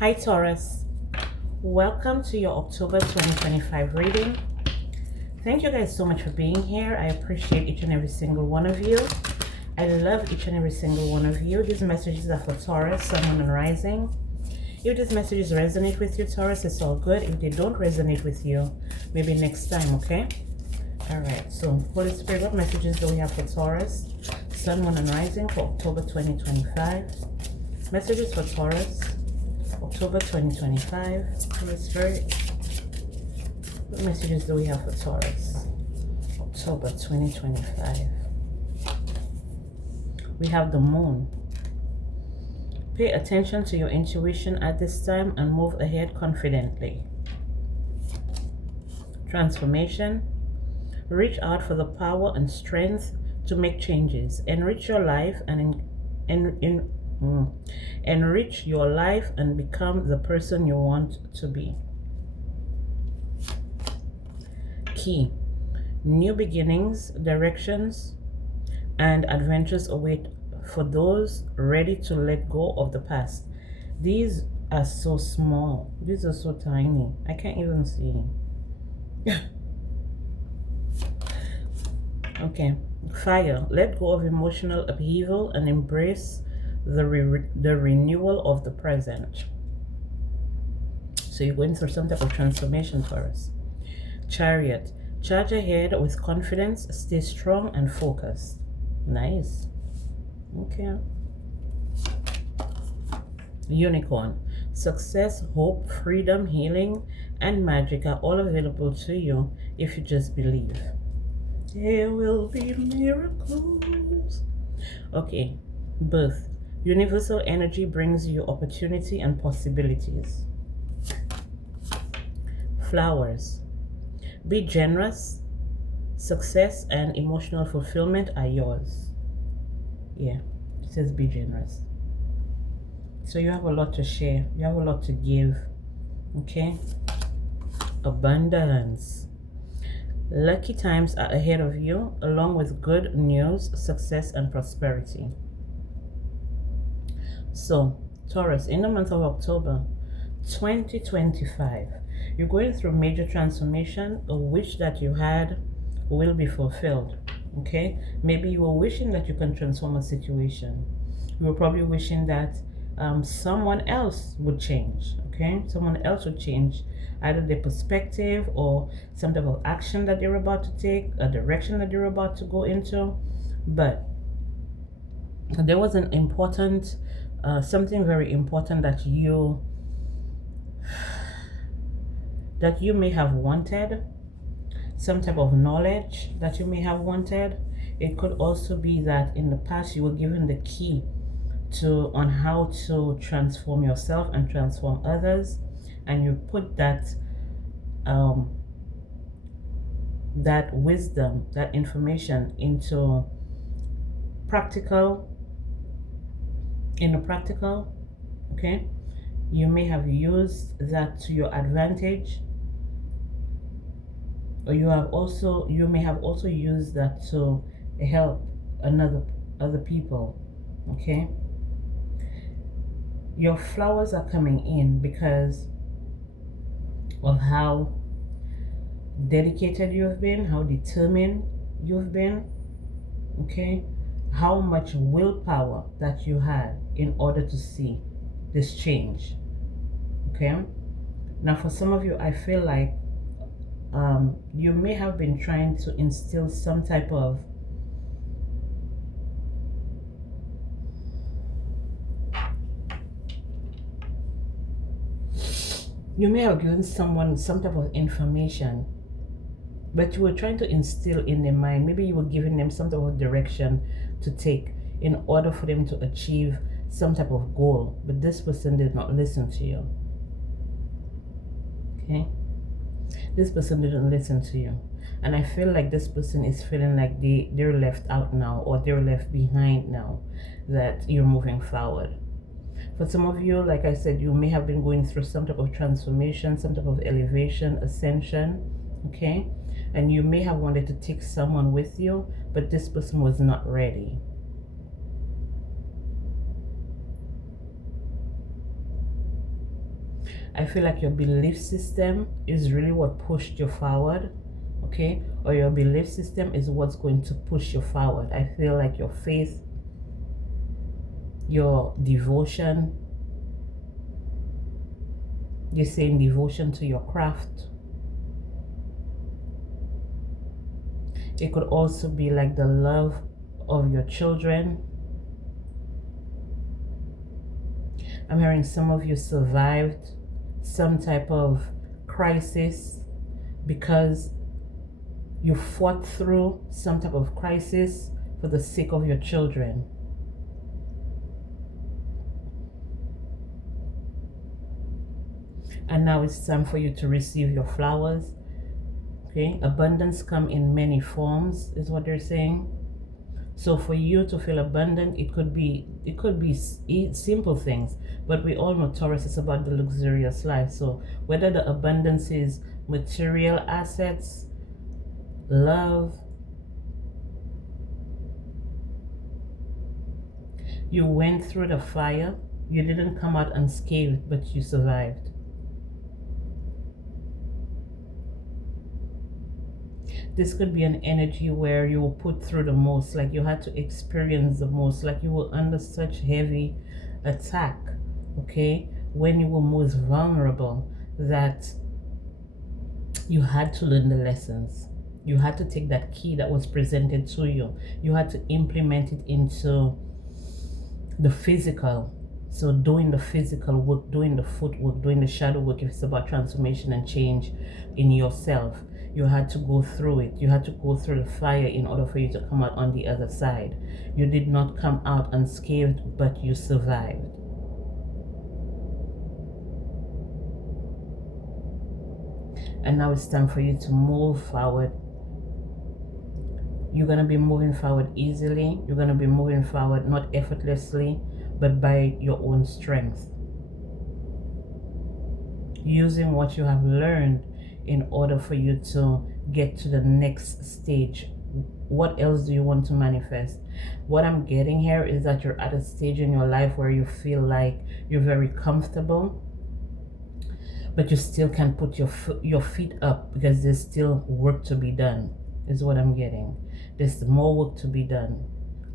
Hi Taurus, welcome to your October 2025 reading. Thank you guys so much for being here. I appreciate each and every single one of you. I love each and every single one of you. These messages are for Taurus, Sun, Moon, and Rising. If these messages resonate with you, Taurus, it's all good. If they don't resonate with you, maybe next time, okay? Alright, so Holy Spirit, what messages do we have for Taurus, Sun, Moon, and Rising for October 2025? Messages for Taurus, October 2025. Holy Spirit, what messages do we have for Taurus, October 2025? We have the Moon. Pay attention to your intuition at this time and move ahead confidently. Transformation. Reach out for the power and strength to make changes. Enrich your life and enrich your life and become the person you want to be. Key. New beginnings, directions, and adventures await for those ready to let go of the past. These are so small. These are so tiny. I can't even see. Okay. Fire. Let go of emotional upheaval and embrace the renewal of the present. So you're going through some type of transformation for us. Chariot. Charge ahead with confidence. Stay strong and focused. Nice. Okay. Unicorn. Success, hope, freedom, healing, and magic are all available to you if you just believe. There will be miracles. Okay. Birth. Universal energy brings you opportunity and possibilities. Flowers. Be generous. Success and emotional fulfillment are yours. Yeah, it says be generous. So you have a lot to share. You have a lot to give. Okay? Abundance. Lucky times are ahead of you, along with good news, success, and prosperity. So, Taurus, in the month of October 2025, you're going through major transformation. A wish that you had will be fulfilled. Okay? Maybe you were wishing that you can transform a situation. You were probably wishing that someone else would change. Okay? Someone else would change either their perspective or some type of action that you're about to take, a direction that you're about to go into. But there was an important, something very important that you may have wanted, some type of knowledge that you may have wanted. It could also be that in the past you were given the key on how to transform yourself and transform others, and you put that that wisdom, that information into practical, okay? You may have used that to your advantage, or you may have also used that to help other people. Okay? Your flowers are coming in because of how dedicated you've been, how determined you've been. Okay? How much willpower that you had in order to see this change. Okay? Now for some of you, I feel like you may have been trying to instill some type of you may have given someone some type of information, but you were trying to instill in their mind, maybe you were giving them some type of direction to take in order for them to achieve some type of goal, but this person did not listen to you. Okay? This person didn't listen to you, and I feel like this person is feeling like they're left out now, or they're left behind now that you're moving forward. For some of you, like I said, you may have been going through some type of transformation, some type of elevation, ascension, okay? And you may have wanted to take someone with you, but this person was not ready. I feel like your belief system is really what pushed you forward, okay? Or your belief system is what's going to push you forward. I feel like your faith, your devotion, you're saying devotion to your craft. It could also be like the love of your children. I'm hearing some of you survived some type of crisis because you fought through some type of crisis for the sake of your children. And now it's time for you to receive your flowers. Okay, abundance come in many forms is what they're saying. So for you to feel abundant, it could be simple things, but we all know Taurus is about the luxurious life. So whether the abundance is material assets, love, you went through the fire, you didn't come out unscathed, but you survived. This could be an energy where you were put through the most, like you had to experience the most, like you were under such heavy attack, okay, when you were most vulnerable, that you had to learn the lessons. You had to take that key that was presented to you. You had to implement it into the physical. So doing the physical work, doing the footwork, doing the shadow work, if it's about transformation and change in yourself, you had to go through it. You had to go through the fire in order for you to come out on the other side. You did not come out unscathed, but you survived. And now it's time for you to move forward. You're going to be moving forward easily. You're going to be moving forward not effortlessly, but by your own strength. Using what you have learned in order for you to get to the next stage. What else do you want to manifest? What I'm getting here is that you're at a stage in your life where you feel like you're very comfortable, but you still can put your feet up because there's still work to be done, is what I'm getting. There's more work to be done.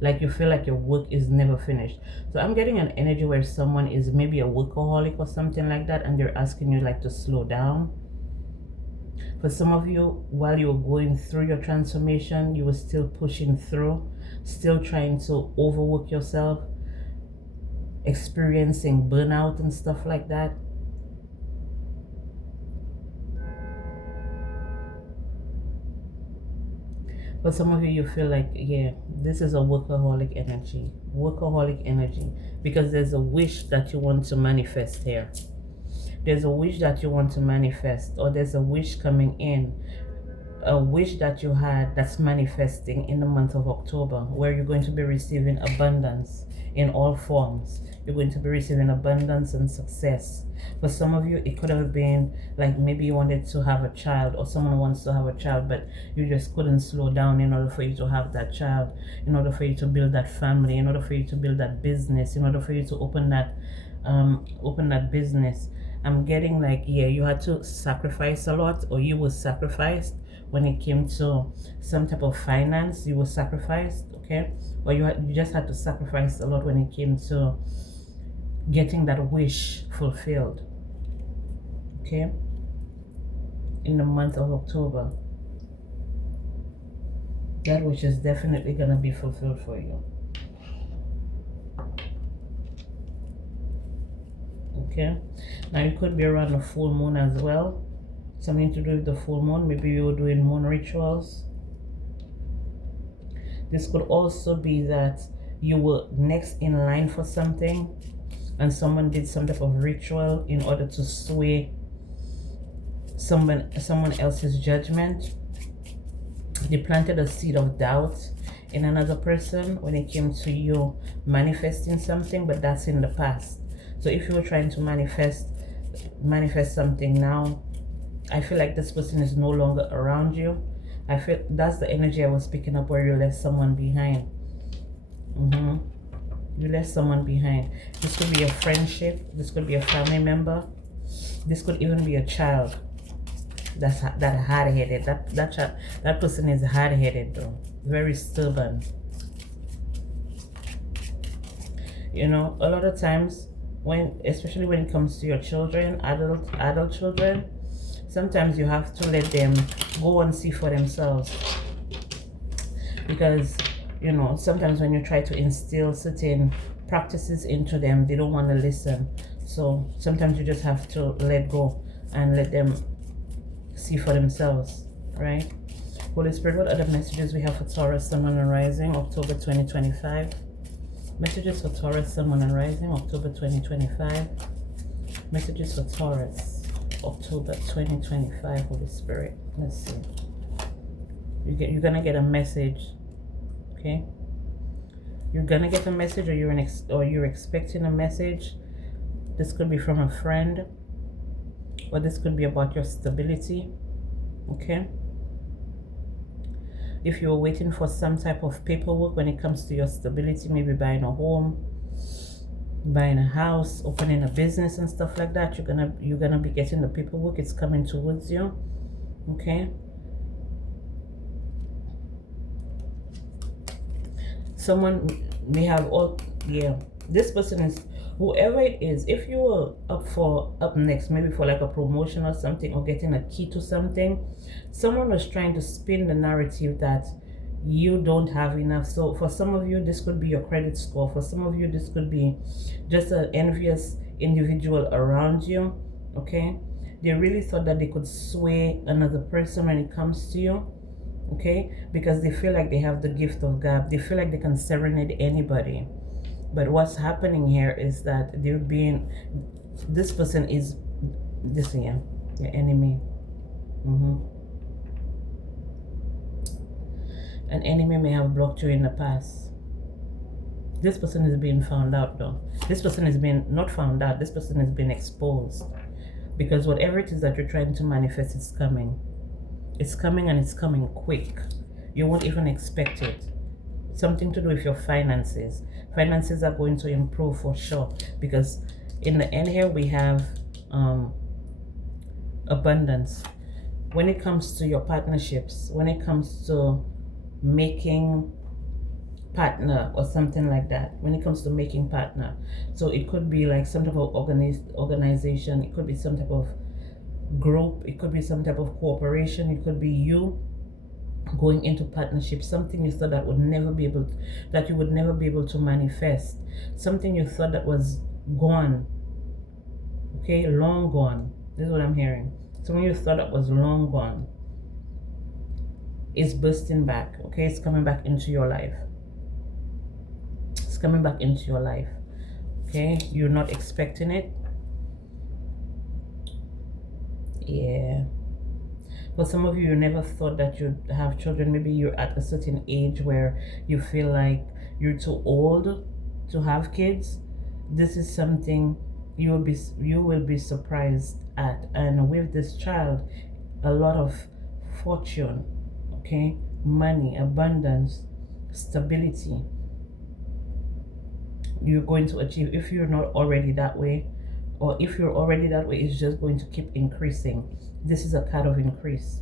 Like you feel like your work is never finished. So I'm getting an energy where someone is maybe a workaholic or something like that, and they're asking you like to slow down. For some of you, while you were going through your transformation, you were still pushing through, still trying to overwork yourself, experiencing burnout and stuff like that. But some of you, you feel like, yeah, this is a workaholic energy, because there's a wish that you want to manifest here. There's a wish that you want to manifest, or there's a wish coming in, a wish that you had that's manifesting in the month of October, where you're going to be receiving abundance in all forms. You're going to be receiving abundance and success. For some of you, it could have been like maybe you wanted to have a child, or someone wants to have a child, but you just couldn't slow down in order for you to have that child, in order for you to build that family, in order for you to build that business, in order for you to open that business. I'm getting like, yeah, you had to sacrifice a lot, or you were sacrificed when it came to some type of finance. You were sacrificed, okay? Or you just had to sacrifice a lot when it came to getting that wish fulfilled, okay, in the month of October. That wish is definitely gonna be fulfilled for you. Okay, now it could be around the full moon as well, something to do with the full moon. Maybe you were doing moon rituals. This could also be that you were next in line for something, and someone did some type of ritual in order to sway someone else's judgment. They planted a seed of doubt in another person when it came to you manifesting something, but that's in the past. So if you were trying to manifest something now, I feel like this person is no longer around you. I feel that's the energy I was picking up, where you left someone behind. You left someone behind. This could be a friendship. This could be a family member. This could even be a child that hard-headed. That person is hard-headed though, very stubborn. You know, a lot of times especially when it comes to your children, adult children, sometimes you have to let them go and see for themselves, because you know, sometimes when you try to instill certain practices into them, they don't want to listen. So sometimes you just have to let go and let them see for themselves, right? Holy Spirit, what other messages we have for Taurus, Sun, Moon, and Rising, October 2025? Messages for Taurus, Sun, Moon, and Rising, October 2025. Messages for Taurus, October 2025, Holy Spirit. Let's see. You're gonna get a message, okay? You're gonna get a message, or you're expecting a message. This could be from a friend, or this could be about your stability, okay? If you're waiting for some type of paperwork when it comes to your stability, maybe buying a home, buying a house, opening a business and stuff like that, you're gonna be getting the paperwork. It's coming towards you, okay? Someone may have this person is, whoever it is, if you were up next, maybe for like a promotion or something, or getting a key to something, someone was trying to spin the narrative that you don't have enough. So for some of you, this could be your credit score. For some of you, this could be just an envious individual around you, okay? They really thought that they could sway another person when it comes to you, okay? Because they feel like they have the gift of gab. They feel like they can serenade anybody. But what's happening here is that this person is your enemy. An enemy may have blocked you in the past. This person is being found out though. This person is being not found out. This person is being exposed, because whatever it is that you're trying to manifest is coming. It's coming, and it's coming quick. You won't even expect it. Something to do with your finances. Finances are going to improve for sure, because in the end here we have abundance. When it comes to your partnerships, when it comes to making partner or something like that, when it comes to making partner, so it could be like some type of organization, it could be some type of group, it could be some type of cooperation, it could be you going into partnership, something you thought that you would never be able to manifest, something you thought that was gone, okay, long gone. This is what I'm hearing. Something you thought that was long gone is bursting back, okay? It's coming back into your life. It's coming back into your life, okay? You're not expecting it. Yeah. For some of you, you never thought that you'd have children. Maybe you're at a certain age where you feel like you're too old to have kids. This is something you will be surprised at. And with this child, a lot of fortune, okay, money, abundance, stability you're going to achieve. If you're not already that way, or if you're already that way, it's just going to keep increasing. This is a card of increase.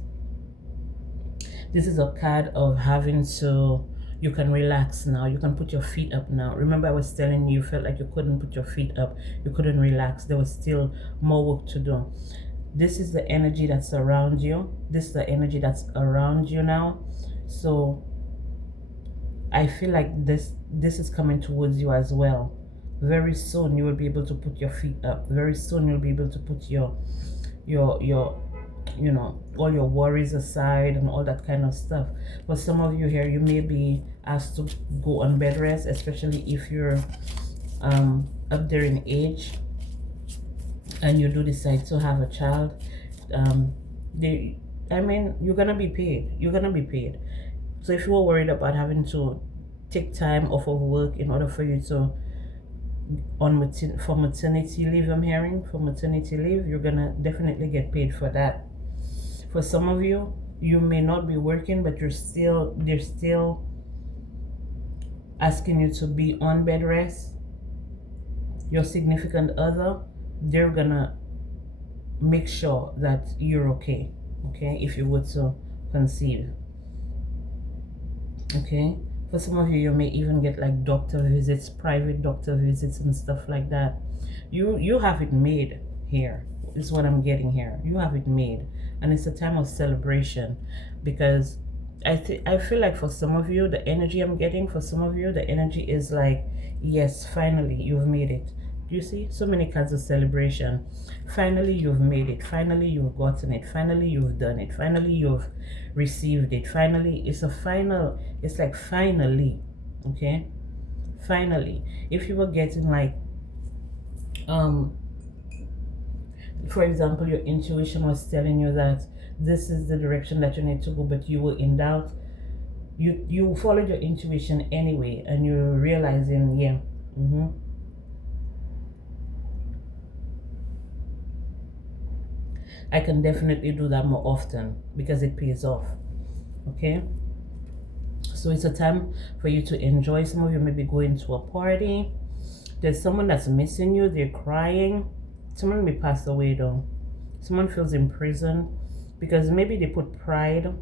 This is a card of having to, you can relax now. You can put your feet up now. Remember I was telling you, you felt like you couldn't put your feet up. You couldn't relax. There was still more work to do. This is the energy that's around you. This is the energy that's around you now. So I feel like this is coming towards you as well. Very soon you will be able to put your feet up. Very soon you'll be able to put your you know, all your worries aside and all that kind of stuff. For some of you here, you may be asked to go on bed rest, especially if you're up there in age and you do decide to have a child. You're gonna be paid. You're gonna be paid. So if you were worried about having to take time off of work in order for you to for maternity leave, I'm hearing, for maternity leave, you're gonna definitely get paid for that. For some of you, you may not be working, but they're still asking you to be on bed rest. Your significant other, they're gonna make sure that you're okay. Okay, if you were to conceive. Okay, for some of you, you may even get like doctor visits, private doctor visits and stuff like that. You have it made here, is what I'm getting here. You have it made, and it's a time of celebration, because I feel like for some of you, the energy I'm getting, for some of you, the energy is like, yes, finally you've made it. You see, so many kinds of celebration. Finally you've made it. Finally you've gotten it. Finally you've done it. Finally you've received it. Finally, it's a final. It's like finally, okay. Finally, if you were getting like, for example, your intuition was telling you that this is the direction that you need to go, but you were in doubt. You followed your intuition anyway, and you're realizing, yeah. I can definitely do that more often because it pays off. Okay, so it's a time for you to enjoy. Some of you may be going to a party. There's someone that's missing you. They're crying. Someone may pass away though. Someone feels in prison because maybe they put pride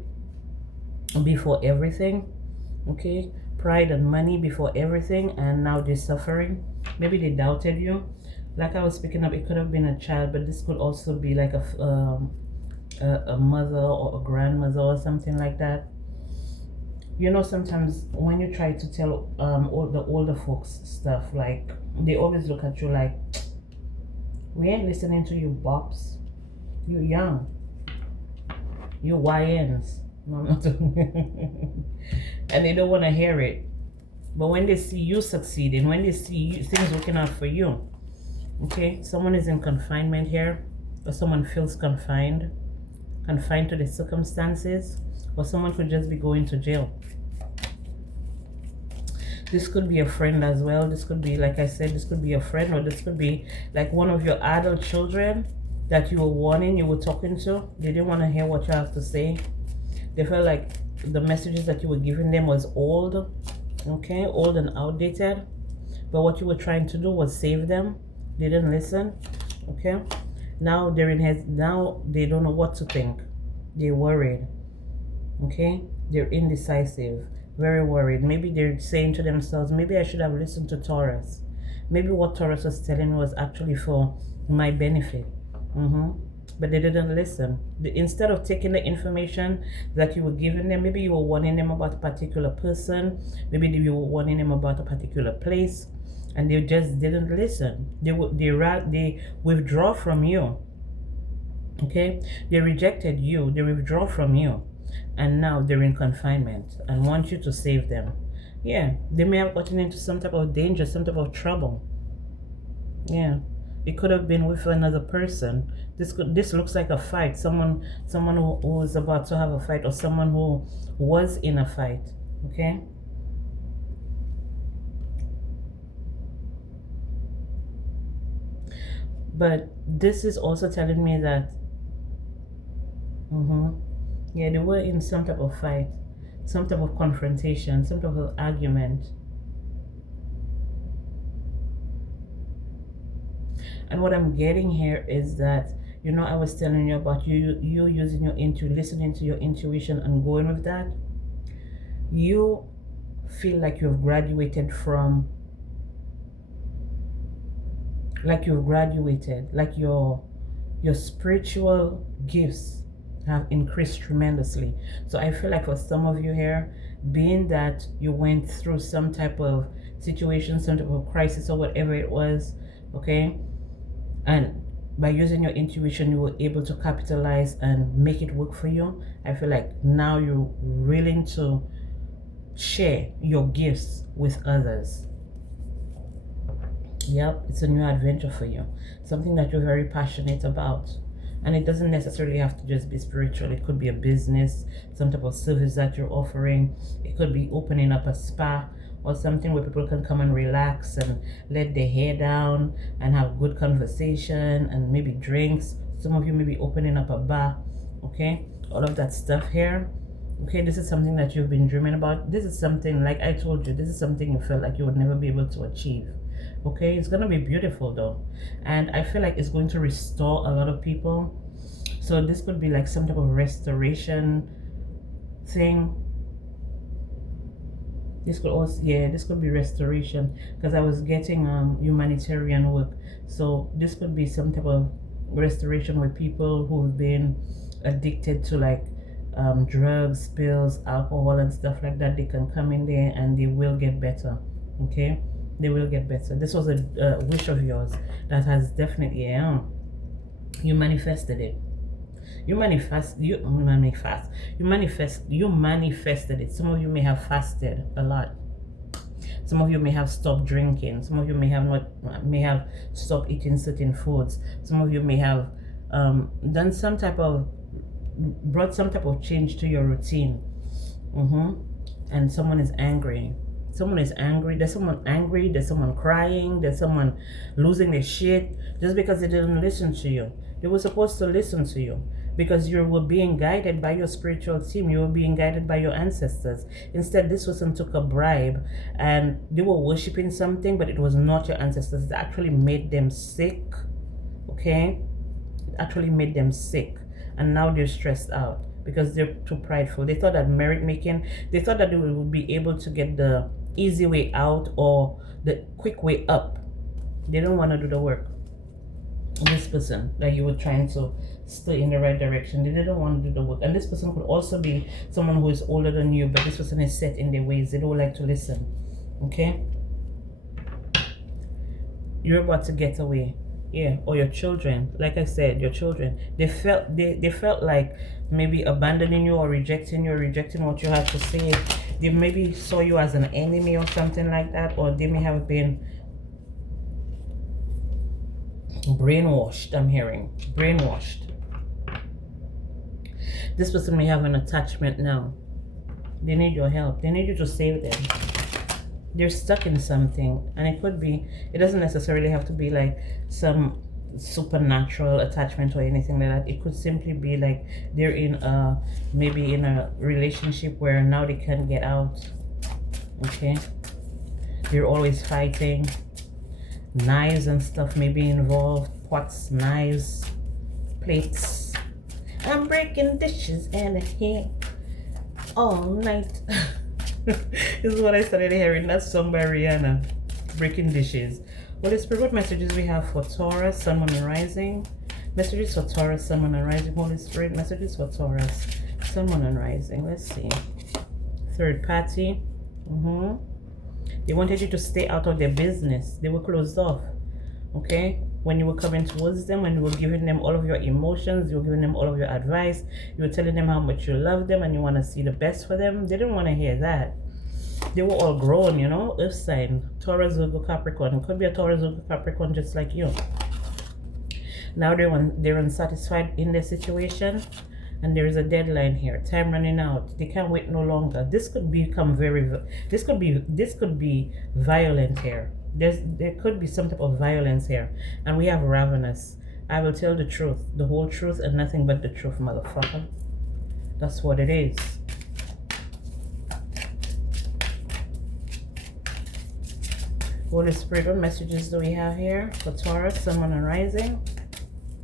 before everything. Okay, pride and money before everything, and now they're suffering. Maybe they doubted you. Like I was speaking up, it could have been a child, but this could also be like a mother or a grandmother or something like that. You know, sometimes when you try to tell all the older folks stuff, like they always look at you like, we ain't listening to you, bops. You're young. You YNs. No, I'm not and they don't want to hear it. But when they see you succeeding, when they see you, things working out for you, okay, someone is in confinement here, or someone feels confined to the circumstances, or someone could just be going to jail. This could be a friend as well. This could be, like I said, this could be a friend, or this could be like one of your adult children that you were warning, you were talking to. They didn't want to hear what you have to say. They felt like the messages that you were giving them was old, okay, old and outdated. But what you were trying to do was save them. They didn't listen, okay. Now they're now they don't know what to think. They're worried, okay. They're indecisive, very worried. Maybe they're saying to themselves, maybe I should have listened to Taurus. Maybe what Taurus was telling me was actually for my benefit. But they didn't listen. Instead of taking the information that you were giving them, maybe you were warning them about a particular person, maybe you were warning them about a particular place, and they just didn't listen. They withdraw from you, okay. They rejected you, they withdraw from you, and now they're in confinement and want you to save them. Yeah, they may have gotten into some type of danger, some type of trouble. Yeah, it could have been with another person. This looks like a fight. Someone who is about to have a fight, or someone who was in a fight. Okay. But this is also telling me that yeah, they were in some type of fight, some type of confrontation, some type of argument. And what I'm getting here is that, you know, I was telling you about you using your listening to your intuition and going with that. You feel like you've graduated from, like your spiritual gifts have increased tremendously. So I feel like for some of you here, being that you went through some type of situation, some type of crisis or whatever it was, okay, and by using your intuition, you were able to capitalize and make it work for you. I feel like now you're willing to share your gifts with others. Yep, it's a new adventure for you, something that you're very passionate about. And it doesn't necessarily have to just be spiritual. It could be a business, some type of service that you're offering. It could be opening up a spa or something where people can come and relax and let their hair down and have good conversation and maybe drinks. Some of you may be opening up a bar, okay? All of that stuff here, okay? This is something that you've been dreaming about. This is something, like I told you, this is something you felt like you would never be able to achieve. Okay, it's gonna be beautiful though, and I feel like it's going to restore a lot of people. So this could be like some type of restoration thing. This could also, yeah, this could be restoration, because I was getting humanitarian work. So this could be some type of restoration with people who've been addicted to like drugs, pills, alcohol, and stuff like that. They can come in there and they will get better. Okay, they will get better. This was a wish of yours that has definitely, yeah, you manifested it. You manifested it. Some of you may have fasted a lot. Some of you may have stopped drinking. Some of you may have stopped eating certain foods. Some of you may have brought some type of change to your routine. And someone is angry. Someone is angry. There's someone angry. There's someone crying. There's someone losing their shit just because they didn't listen to you. They were supposed to listen to you, because you were being guided by your spiritual team. You were being guided by your ancestors. Instead, this person took a bribe and they were worshiping something, but it was not your ancestors. It actually made them sick. Okay? It actually made them sick. And now they're stressed out because they're too prideful. They thought that they thought that they would be able to get the easy way out or the quick way up. They don't want to do the work. This person that you were trying to stay in the right direction, they didn't want to do the work. And this person could also be someone who is older than you, but this person is set in their ways. They don't like to listen. Okay, you're about to get away. Yeah, or your children, like I said, your children, they felt like maybe abandoning you or rejecting what you had to say. They maybe saw you as an enemy or something like that, or they may have been brainwashed. I'm hearing brainwashed. This person may have an attachment now. They need your help. They need you to save them. They're stuck in something, and it doesn't necessarily have to be like some supernatural attachment or anything like that. It could simply be like they're maybe in a relationship where now they can't get out. Okay, they're always fighting. Knives and stuff may be involved. Pots, knives, plates. I'm breaking dishes and here all night. This is what I started hearing. That song by Rihanna, Breaking Dishes. What is what messages we have for Taurus, Sun, Moon, and Rising? Messages for Taurus, Sun, Moon, and Rising. Holy Spirit, messages for Taurus, Sun, Moon, and Rising. Let's see. Third party. They wanted you to stay out of their business. They were closed off. Okay? When you were coming towards them, when you were giving them all of your emotions, you were giving them all of your advice, you were telling them how much you love them and you want to see the best for them, they didn't want to hear that. They were all grown, you know? Earth sign, Taurus, Virgo, Capricorn. It could be a Taurus, Virgo, Capricorn just like you. Now they're unsatisfied in their situation. And there is a deadline here. Time running out. They can't wait no longer. This could become this could be violent here. There could be some type of violence here. And we have ravenous. I will tell the truth, the whole truth, and nothing but the truth, motherfucker. That's what it is. Holy Spirit, what messages do we have here for Taurus, Sun, Moon, and Rising?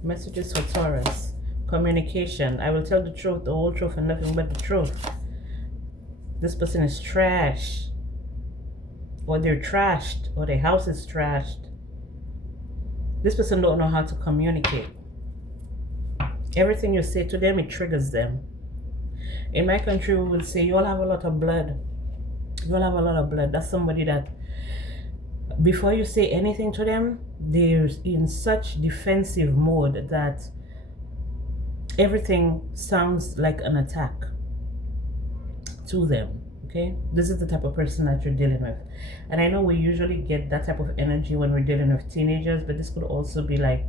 Messages for Taurus. Communication. I will tell the truth, the whole truth, and nothing but the truth. This person is trash, or they're trashed, or their house is trashed. This person don't know how to communicate. Everything you say to them, it triggers them. In my country, we would say, you all have a lot of blood. You all have a lot of blood. That's somebody that, before you say anything to them, they're in such defensive mode that everything sounds like an attack to them. Okay, this is the type of person that you're dealing with. And I know we usually get that type of energy when we're dealing with teenagers, but this could also be like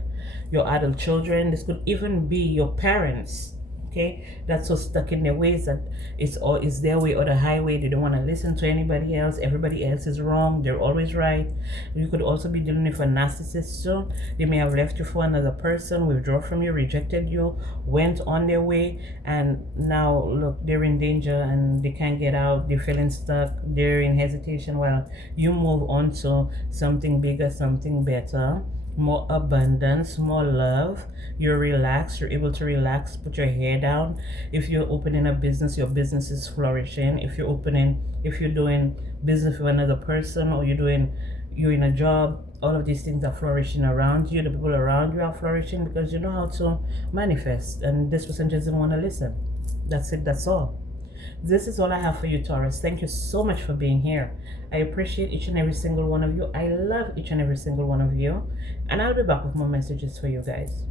your adult children. This could even be your parents. Okay, okay? That's so stuck in their ways that it's their way or the highway. They don't want to listen to anybody else. Everybody else is wrong. They're always right. You could also be dealing with a narcissist too. They may have left you for another person, withdraw from you, rejected you, went on their way, and now look, they're in danger and they can't get out. They're feeling stuck. They're in hesitation while you move on to something bigger, something better, more abundance, more love. You're relaxed, you're able to relax, put your hair down. If you're opening a business, your business is flourishing. If you're doing business with another person, or you're in a job, all of these things are flourishing around you. The people around you are flourishing because you know how to manifest, and this person just didn't want to listen. That's it, that's all. This is all I have for you, Taurus. Thank you so much for being here. I appreciate each and every single one of you. I love each and every single one of you. And I'll be back with more messages for you guys.